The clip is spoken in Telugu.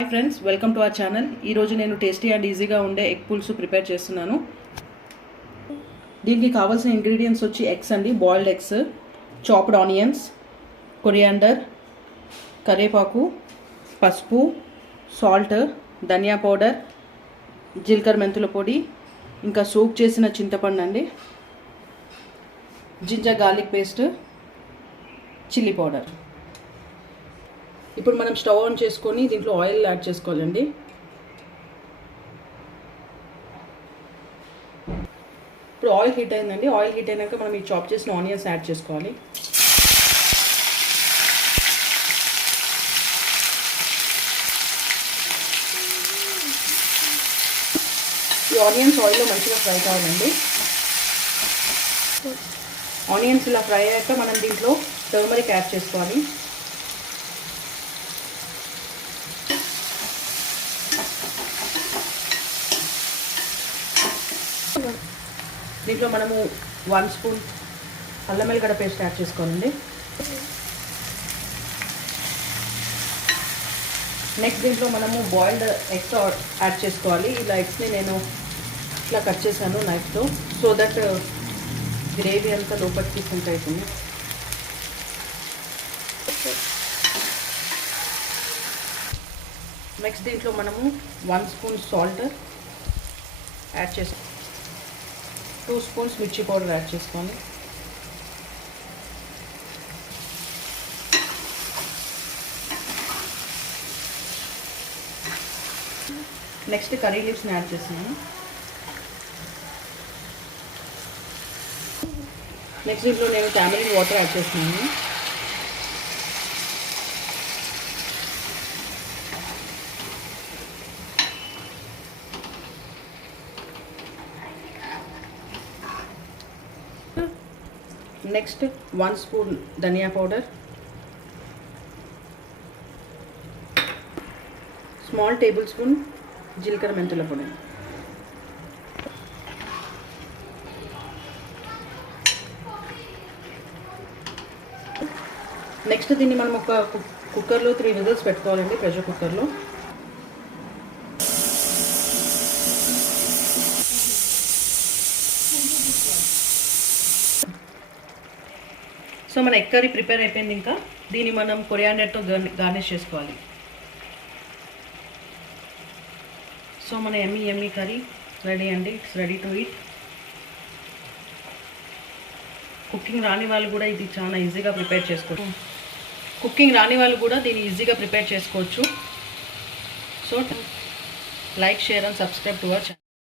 Hi friends welcome to our channel ఈరోజు నేను టేస్టీ అండ్ ఈజీగా ఉండే ఎగ్ పులుసు ప్రిపేర్ చేస్తున్నాను. దీనికి కావాల్సిన ఇంగ్రీడియంట్స్ వచ్చి ఎగ్స్ అండి. Boiled eggs chopped onions coriander కరివేపాకు పసుపు సాల్ట్ ధనియా పౌడర్ జీలకర్ర మెంతుల పొడి ఇంకా సూప్ చేసిన చింతపండు అండి. Ginger garlic paste chilli powder ఇప్పుడు మనం స్టవ్ ఆన్ చేసుకొని దీంట్లో ఆయిల్ యాడ్ చేసుకోవాలండి. ఇప్పుడు ఆయిల్ హీట్ అయిందండి. ఆయిల్ హీట్ అయినాక మనం ఈ చాప్ చేసిన ఆనియన్స్ యాడ్ చేసుకోవాలి. ఈ ఆనియన్స్ ఆయిల్లో మంచిగా ఫ్రై కావాలండి. ఆనియన్స్ ఇలా ఫ్రై అయ్యాక మనం దీంట్లో టర్మరిక్ యాడ్ చేసుకోవాలి. దీంట్లో మనము వన్ స్పూన్ అల్లం వెల్లిగడ్డ పేస్ట్ యాడ్ చేసుకోనండి నెక్స్ట్ దీంట్లో మనము బాయిల్డ్ ఎగ్స్ యాడ్ చేసుకోవాలి. ఇలా ఎగ్స్ని నేను ఇట్లా కట్ చేశాను నైఫ్తో సో దట్ గ్రేవీ అంతా లోపలికి సింక్ అవుతుంది నెక్స్ట్ దీంట్లో మనము వన్ స్పూన్ సాల్ట్ యాడ్ చేసుకోవాలి టూ స్పూన్స్ మిర్చి పౌడర్ యాడ్ చేసుకోండి. నెక్స్ట్ కర్రీ లీవ్స్ని యాడ్ చేస్తున్నాను. నెక్స్ట్ దీంట్లో నేను క్యామరీ వాటర్ యాడ్ చేస్తున్నాను. నెక్స్ట్ వన్ స్పూన్ ధనియా పౌడర్. స్మాల్ టేబుల్ స్పూన్ జీలకర్ర మెంతుల పొడి. నెక్స్ట్ దీన్ని మనం ఒక కుక్కర్లో త్రీ విజిల్స్ పెట్టుకోవాలండి ప్రెషర్ కుక్కర్లో. సో మన ఎగ్ కర్రీ ప్రిపేర్ అయిపోయింది ఇంకా? దీన్ని మనం కొరియాండర్తో గార్నిష్ చేసుకోవాలి. సో మన ఎమ్మి ఎమ్మి కర్రీ రెడీ అండి. It's ready to eat cooking రాని వాళ్ళు కూడా ఇది చాలా ఈజీగా ప్రిపేర్ చేసుకోవచ్చు. కుకింగ్ రాని వాళ్ళు కూడా దీన్ని ఈజీగా ప్రిపేర్ చేసుకోవచ్చు. So like share and subscribe to our channel